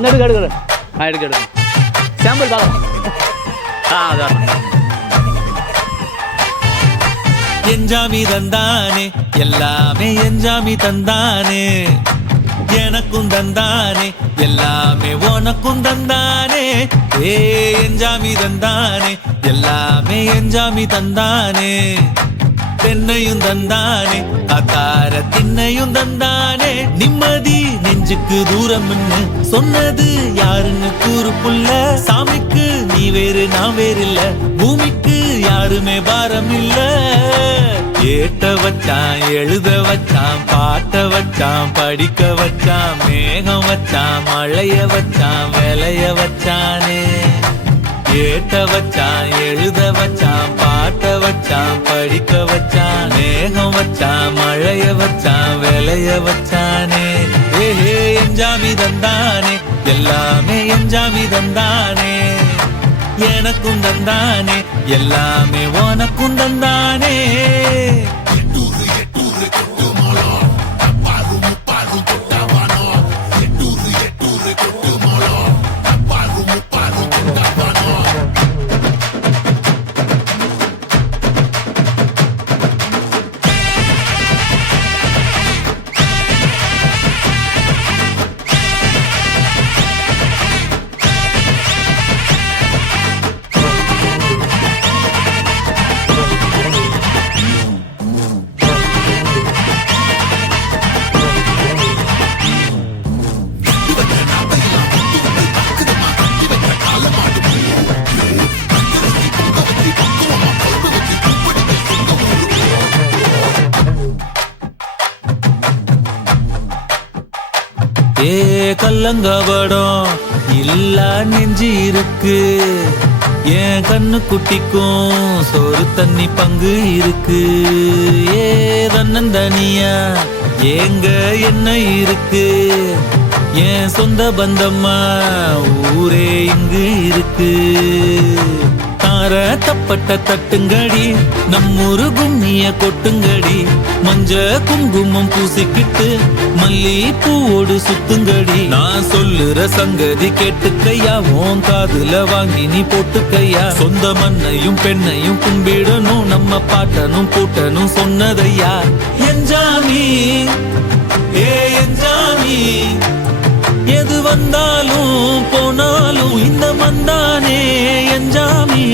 அங்கே எடுக்க எடுக்க சாம்பிள் பார்க்கலாம். அதான் என்ஜாமி தந்தானே எல்லாமே என்ஜாமி தந்தானே எனக்கும் தந்தானே எல்லாமே உனக்கும் தந்தானே ஏ என்ஜாமி தந்தானே எல்லாமே என்ஜாமி தந்தானே தென்னையும் தந்தானே காத்தார திண்ணையும் தந்தானே நிம்மதி நெஞ்சுக்கு தூரம்னு சொன்னது யாருன்னு கூறு புள்ள சாமிக்கு நீ வேறு நான் வேறு இல்ல பூமிக்கு யாருமே பாரம் இல்ல ஏட்ட வச்சான் எழுத வச்சான் பாட்ட வச்சான் படிக்க வச்சான் மேகம் வச்சான் மழைய வச்சான் விளைய வச்சானே ஏட்ட வச்சான் எழுத வச்சான் பாட்ட வச்சான் படிக்க வச்சான் மேகம் வச்சான் மழைய வச்சான் விளைய வச்சானே ஏஹே என்ஜாமி தந்தானே எல்லாமே என்ஜாமி தந்தானே எனக்கும் தந்தானே எல்லாமே உனக்கும் தந்தானே ஏ கல்லங்கபடம் இல்ல நெஞ்சு இருக்கு என் கண்ணு குட்டிக்கும் சோறு தண்ணி பங்கு இருக்கு ஏ தன்னந்தனியா ஏங்க என்ன இருக்கு என் சொந்த பந்தம்மா ஊரே இங்கு இருக்கு தார தப்பட்ட தட்டுங்கடி நம்மூரு கும்மிய கொட்டுங்கடி மஞ்ச குங்குமம் பூசிக்கிட்டு மல்லி பூவோடு சுத்துங்கடி நான் சொல்லுற சங்கதி கேட்டுக்கையா உன் காதுல வாங்கி நீ போட்டுக்கையா சொந்த மண்ணையும் பெண்ணையும் கும்பிடணும் நம்ம பாட்டனும் பூட்டனும் சொன்னதையா என்ஜாமி ஏ என்ஜாமி எது வந்தாலும் போனாலும் இந்த மந்தானே என்ஜாமி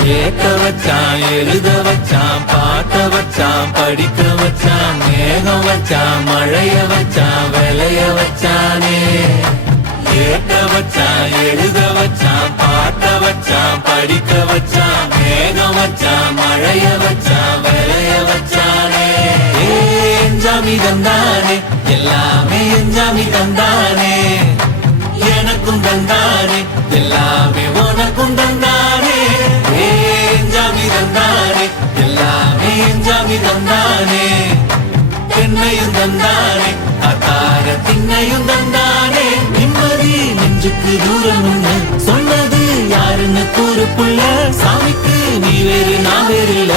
கேட்க வச்சான் எழுத வச்சான் பாட்ட வச்சான் படிக்க வச்சான் மேகம் வச்சான் மழைய வச்சான் விளைய வச்சானே கேட்க வச்சான் எழுத வச்சான் பாட்ட வச்சான் படிக்க வச்சான் மேகம் வச்சான் மழைய வச்சான் விளைய வச்சானே என்ஜாமி தந்தானே எல்லாமே என்ஜாமி தந்தானே எனக்கும் தந்தானே எல்லாமே உனக்கும் தந்தானே என்ஜாமி தந்தானே எல்லாமே என்ஜாமி தந்தானே பெண்ணையும் தந்தானே அத்தார திண்ணையும் தந்தானே நிம்மதி நெஞ்சுக்கு தூரம் சொன்னது யாருன்னு கூறு புள்ள சாமிக்கு நீ வேறு நான் வேறு இல்ல